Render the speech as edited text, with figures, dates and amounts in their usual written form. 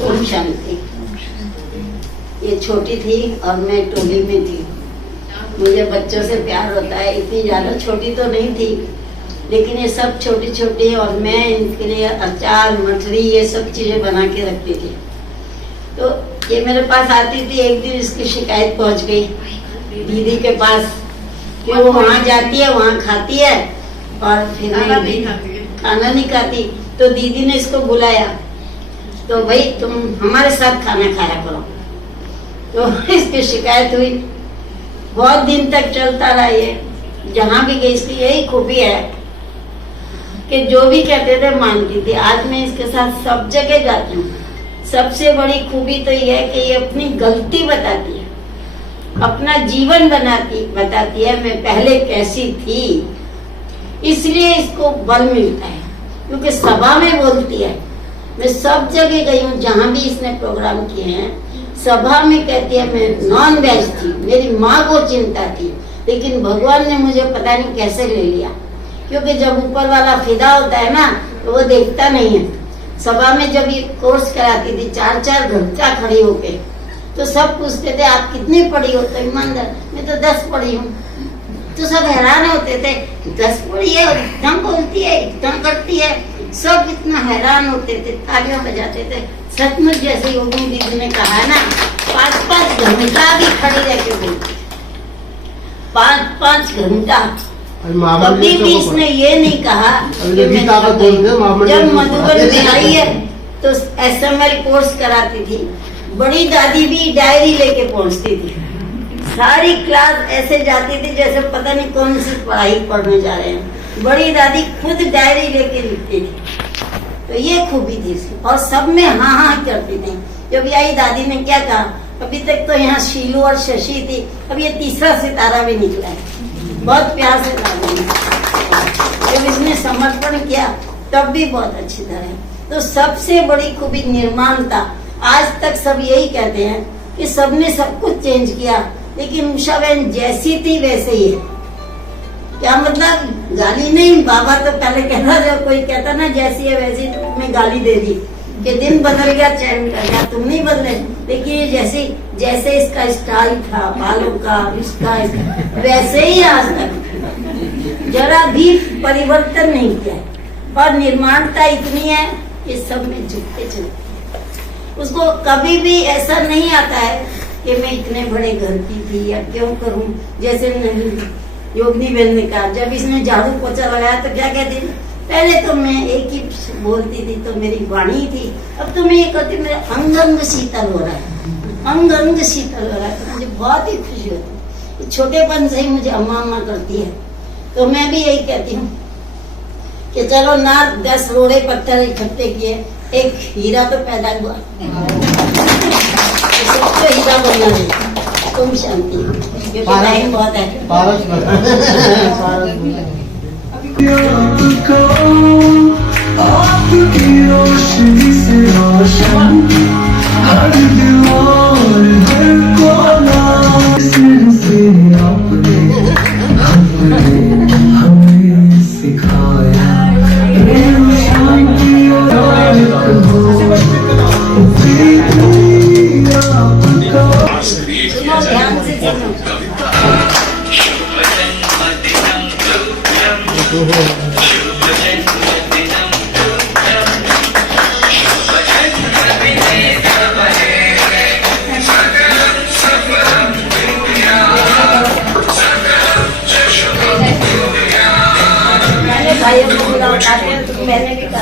ओम शांति। ये छोटी थी और मैं टोली में थी। मुझे बच्चों से प्यार होता है, इतनी ज्यादा छोटी तो नहीं थी, लेकिन ये सब छोटी छोटी, और मैं इनके लिए अचार मठरी ये सब चीजें बना के रखती थी। तो ये मेरे पास आती थी। एक दिन इसकी शिकायत पहुंच गई दीदी के पास कि वो वहाँ जाती है, वहाँ खाती है और फिर खाना नहीं खाती। तो दीदी ने इसको बुलाया, तो भाई तुम हमारे साथ खाना खाया करो। तो इसकी शिकायत हुई, बहुत दिन तक चलता रहा। ये जहाँ भी गई इसकी यही खूबी है कि जो भी कहते थे मानती थी। आज मैं इसके साथ सब जगह जाती हूँ। सबसे बड़ी खूबी तो ये है कि ये अपनी गलती बताती है, अपना जीवन बताती है, मैं पहले कैसी थी। इसलिए इसको बल मिलता है, क्योंकि सभा में बोलती है। मैं सब जगह गई हूँ, जहाँ भी इसने प्रोग्राम किए हैं, सभा में कहती है मैं नॉन वेज थी, मेरी माँ को चिंता थी, लेकिन भगवान ने मुझे पता नहीं कैसे ले लिया। क्योंकि जब ऊपर वाला फिदा होता है ना, तो वो देखता नहीं है। सभा में जब ये कोर्स कराती थी 4-4 घंटा खड़ी होके, तो सब पूछते थे आप कितनी पढ़ी हो? तो ईमानदार मैं तो 10 पढ़ी हूँ। तो सब हैरान होते थे, 10 पढ़ी है और इतना बोलती है, इतना करती है। सब इतना हैरान होते थे, तालियां बजाते थे। सचमुच जैसे योगी दीदी ने कहा ना, 5-5 घंटा भी खड़ी रहती थी, 5-5 घंटा। कभी भी इसने ये नहीं कहा कि मैं जब मधुबन में आई है तो SML कोर्स कराती थी। बड़ी दादी भी डायरी लेके पहुंचती थी, सारी क्लास ऐसे जाती थी जैसे पता नहीं कौन सी पढ़ाई पढ़ने जा रहे हैं। बड़ी दादी खुद डायरी लेके लिखती थी। तो ये खूबी थी इसकी, और सब में हाँ हाँ करती थी। जब यही दादी ने क्या कहा, अभी तक तो यहाँ शीलू और शशि थी, अब ये तीसरा सितारा भी निकला है। बहुत प्यार से दादी ने, जब इसने समर्पण किया तब भी बहुत अच्छी तरह। तो सबसे बड़ी खूबी निर्माणता। आज तक सब यही कहते हैं कि सबने सब कुछ चेंज किया, लेकिन उषा बहन जैसी थी वैसे ही है। क्या मतलब? गाली नहीं। बाबा तो पहले कहता, जब कोई कहता ना जैसी है वैसी, तो मैं गाली दे दी कि दिन बदल गया, चैन कर गया, तुम नहीं बदले। लेकिन ये जैसे इसका स्टाइल था, बालों का, इसका वैसे ही आज तक जरा भी परिवर्तन नहीं किया। और निर्माणता इतनी है कि सब में झुकते चलते। उसको कभी भी ऐसा नहीं आता है कि मैं इतने बड़े घर की थी या क्यों करूं। जैसे योगिनी बहन ने कहा, जब इसने झाड़ू पोछा लगाया तो क्या कहती थी, पहले तो मैं एक ही बोलती थी तो मेरी वाणी थी, अब तो मैं ये कहती मेरा अंग अंग शीतल हो रहा है, अंग अंग शीतल हो रहा है। तो मुझे बहुत ही खुशी होती है। छोटेपन से ही मुझे अम्मा अम्मा करती है। तो मैं भी यही कहती हूँ कि चलो ना 10 रोड़े पत्थर इकट्ठे किए, एक हीरा तो पैदा हुआ। सबको हीरा बनना चाहिए। तुम शांति, क्योंकि टाइम बहुत है। आपकी रोशनी से रोशन हर दीवार हर कोना से आपने हमें सिखाया प्रेम शांति और ध्यान से सुनो। भाइयों को बुलाते हैं तो मैंने भी कहा।